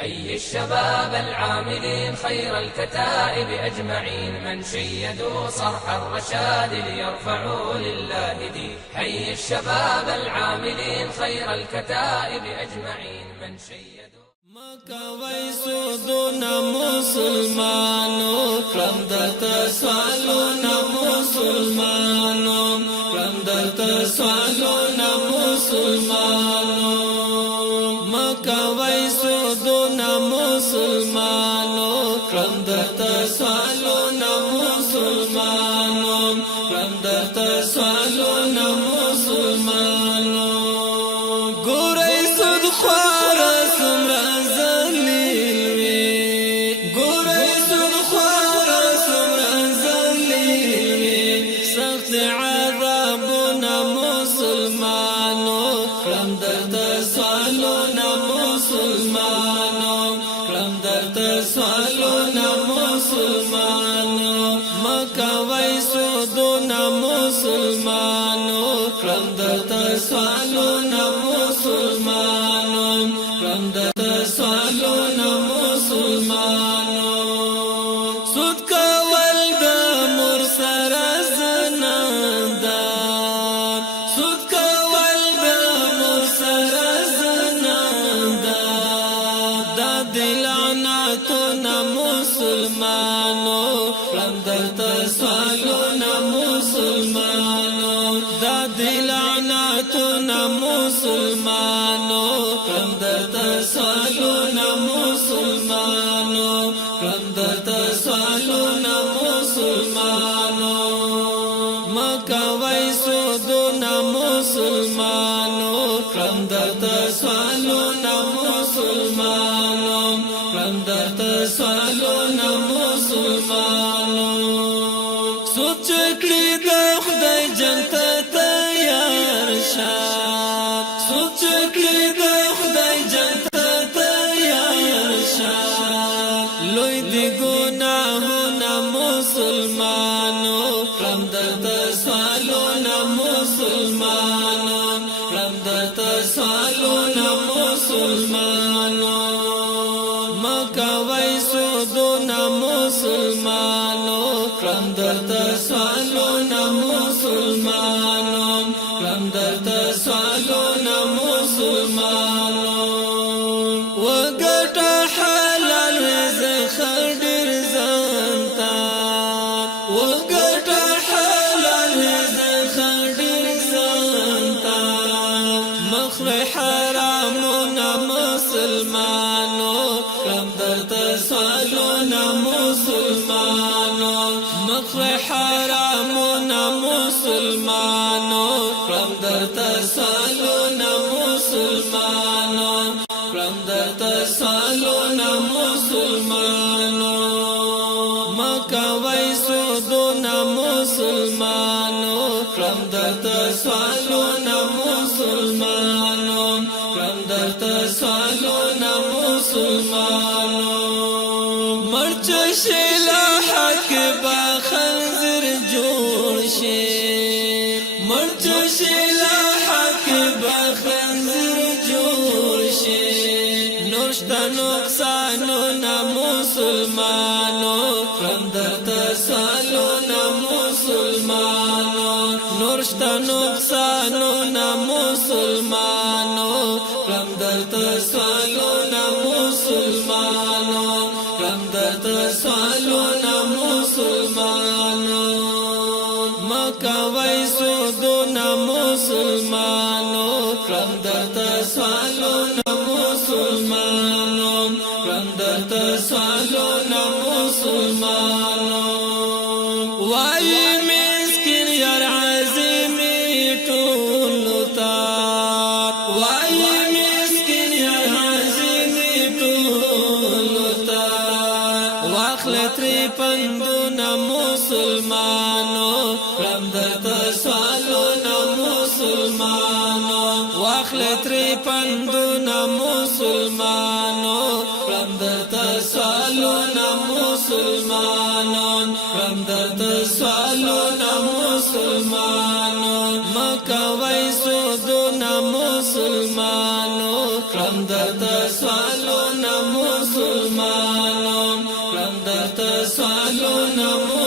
حي الشباب العاملين خير الكتائب أجمعين، من شيدوا صرح الرشاد ليرفعوا لله دين. حي الشباب العاملين خير الكتائب أجمعين، من شيدوا مکوی سودونا مسلمانو، کرم درتا سوالونا مسلمانو، کرم درتا سوالونا مسلمانو. مکوی سودونا مسلمانو، کرم درتا سوالونا مسلمانو، کرم درتا سوالونا مسلمانو. ګورئ سود خوار سمرا مسلمانو، کرم درتا سوالونا مسلمانو، کرم درتا سوالونا مسلمانو. سود کول دا مور سره زنان دا، سود کول دا مور سره زنان دا. دا دلعناتونا مسلمانو، کرم درتا سوالونا مسلمانو. دا دلعناتونا مسلمانو، کرم درتا سوالونا مسلمانو، کرم درتا سوالونا مسلمانو. مکوی سودونا مسلمانو، کرم درتا سوالونا مسلمانو، کرم درتا سوالونا مسلمانو. سود چکلی دا خدای جنتا تیار شا، سود چکلی دا خدای جنتا تیار شا. لوی دی گناہونا مسلمانو، کرم درتا سوالونا مسلمانو، کرم درتا سوالونا مسلمانو. مکوی سودونا مسلمانو، کرم درتا سوالونا مسلمانو، کرم درتا سوالونا مسلمانو. وګټه حلال رزق ډېر ځانتا، وګټه حلال رزق ډېر ځانتا. مخری حرامونا مسلمانو، کرم درتا سوالونا مسلمانو. مخری حرامونا مسلمانو، کرم درتا سوالونا مسلمانو، کرم درتا سوالونا مسلمانو. مکوی سودونا مسلمانو، کرم درتا سوالونا مسلمانو، کرم درتا سوالونا مسلمانو. مرچ شیلا حق با خنزر جوړ شي، مرچ شیلا حق با خنزر جوړ شي. نوشتا نقصانونا مسلمانو، کرم درتا سوالونا مسلمانو. نوشتا نقصانونا مسلمانو، کرم درتا سوالونا مسلمانو، کرم درتا سوالونا مسلمانو. مکوی سودونا مسلمانو، کرم درتا سوالونا مسلمانو، کرم درتا سوالونا مسلمانو. وای مسکین یار عظیمی ټولو تا، وای مسکین یار عظیمی ټولو تا. واخل تری پندونا مسلمانو، کرم درتا سوالونا مسلمانو. واخل تری پندونا مسلمانو، کرم درتا سوالونا مسلمانو، کرم درتا سوالونا مسلمانو. مکوی سودونا مسلمانو، کرم درتا سوالونا مسلمانو. درته سوالونه